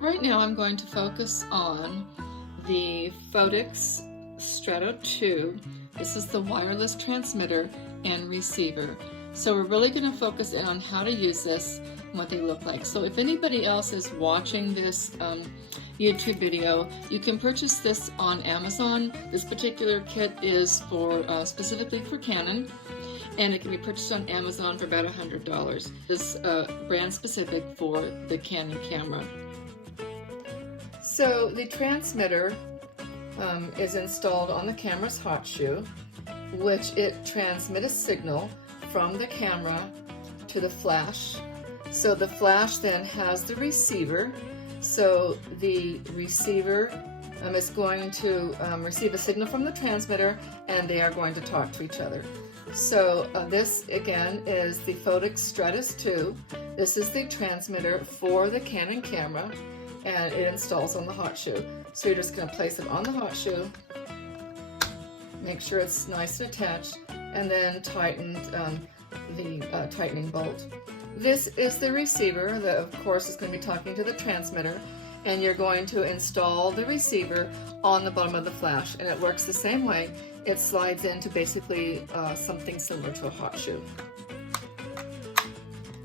Right now I'm going to focus on the Phottix Strato 2. This is the wireless transmitter and receiver. So we're really going to focus in on how to use this and what they look like. So if anybody else is watching this YouTube video, you can purchase this on Amazon. This particular kit is for specifically for Canon, and it can be purchased on Amazon for about $100. This is brand specific for the Canon camera. So the transmitter is installed on the camera's hot shoe, which it transmits a signal from the camera to the flash. So the flash then has the receiver. So the receiver is going to receive a signal from the transmitter, and they are going to talk to each other. So this again is the Phottix Stratus 2. This is the transmitter for the Canon camera, and it installs on the hot shoe. So you're just going to place it on the hot shoe, make sure it's nice and attached, and then tighten the tightening bolt. This is the receiver that of course is going to be talking to the transmitter, and you're going to install the receiver on the bottom of the flash, and it works the same way. It slides into basically something similar to a hot shoe.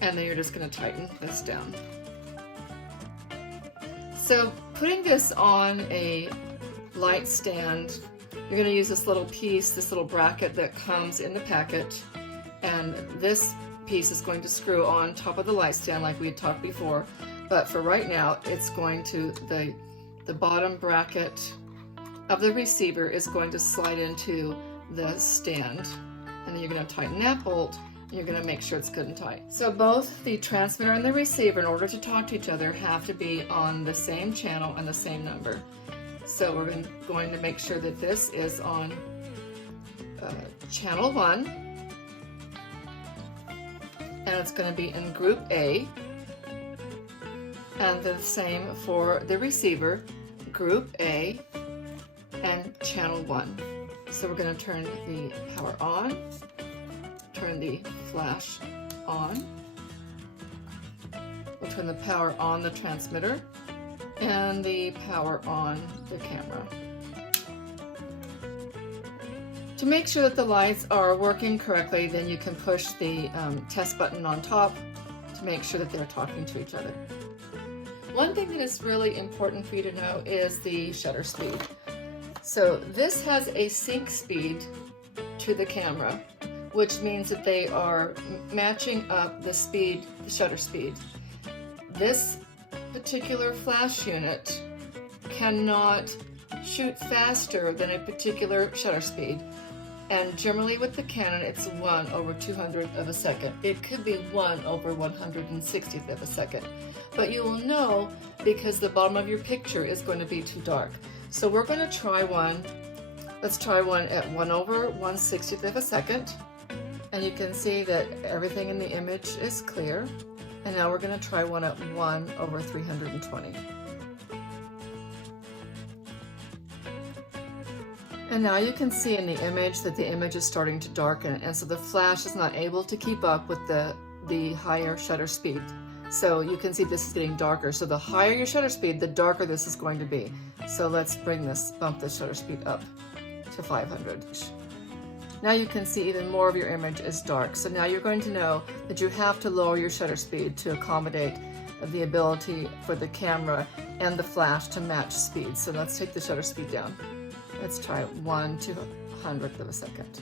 And then you're just going to tighten this down. So putting this on a light stand, you're going to use this little piece, this little bracket that comes in the package, and this piece is going to screw on top of the light stand like we had talked before. But for right now, it's going to, the bottom bracket of the receiver is going to slide into the stand, and then you're going to tighten that bolt. You're going to make sure it's good and tight. So both the transmitter and the receiver, in order to talk to each other, have to be on the same channel and the same number. So we're going to make sure that this is on channel 1, and it's going to be in group A, and the same for the receiver, group A and channel 1. So we're going to turn the power on, turn the flash on, we'll turn the power on the transmitter, and the power on the camera. To make sure that the lights are working correctly, then you can push the test button on top to make sure that they're talking to each other. One thing that is really important for you to know is the shutter speed. So this has a sync speed to the camera, which means that they are matching up the speed, the shutter speed. This particular flash unit cannot shoot faster than a particular shutter speed. And generally with the Canon, it's 1/200th of a second. It could be 1/160th of a second. But you will know because the bottom of your picture is going to be too dark. So we're going to try one. Let's try one at 1/160th of a second. And you can see that everything in the image is clear. And now we're going to try one at 1/320. And now you can see in the image that the image is starting to darken, and so the flash is not able to keep up with the higher shutter speed. So you can see this is getting darker. So the higher your shutter speed, the darker this is going to be. So let's bump the shutter speed up to 500. Now you can see even more of your image is dark. So now you're going to know that you have to lower your shutter speed to accommodate the ability for the camera and the flash to match speed. So let's take the shutter speed down. Let's try 1/200th of a second.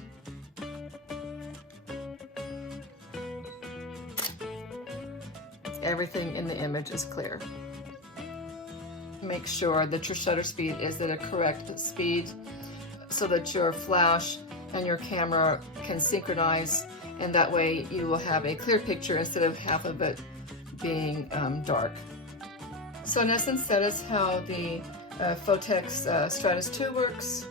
Everything in the image is clear. Make sure that your shutter speed is at a correct speed so that your flash and your camera can synchronize, and that way you will have a clear picture instead of half of it being dark. So in essence, that is how the Phottix Stratus 2 works,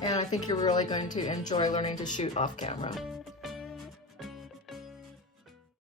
and I think you're really going to enjoy learning to shoot off camera.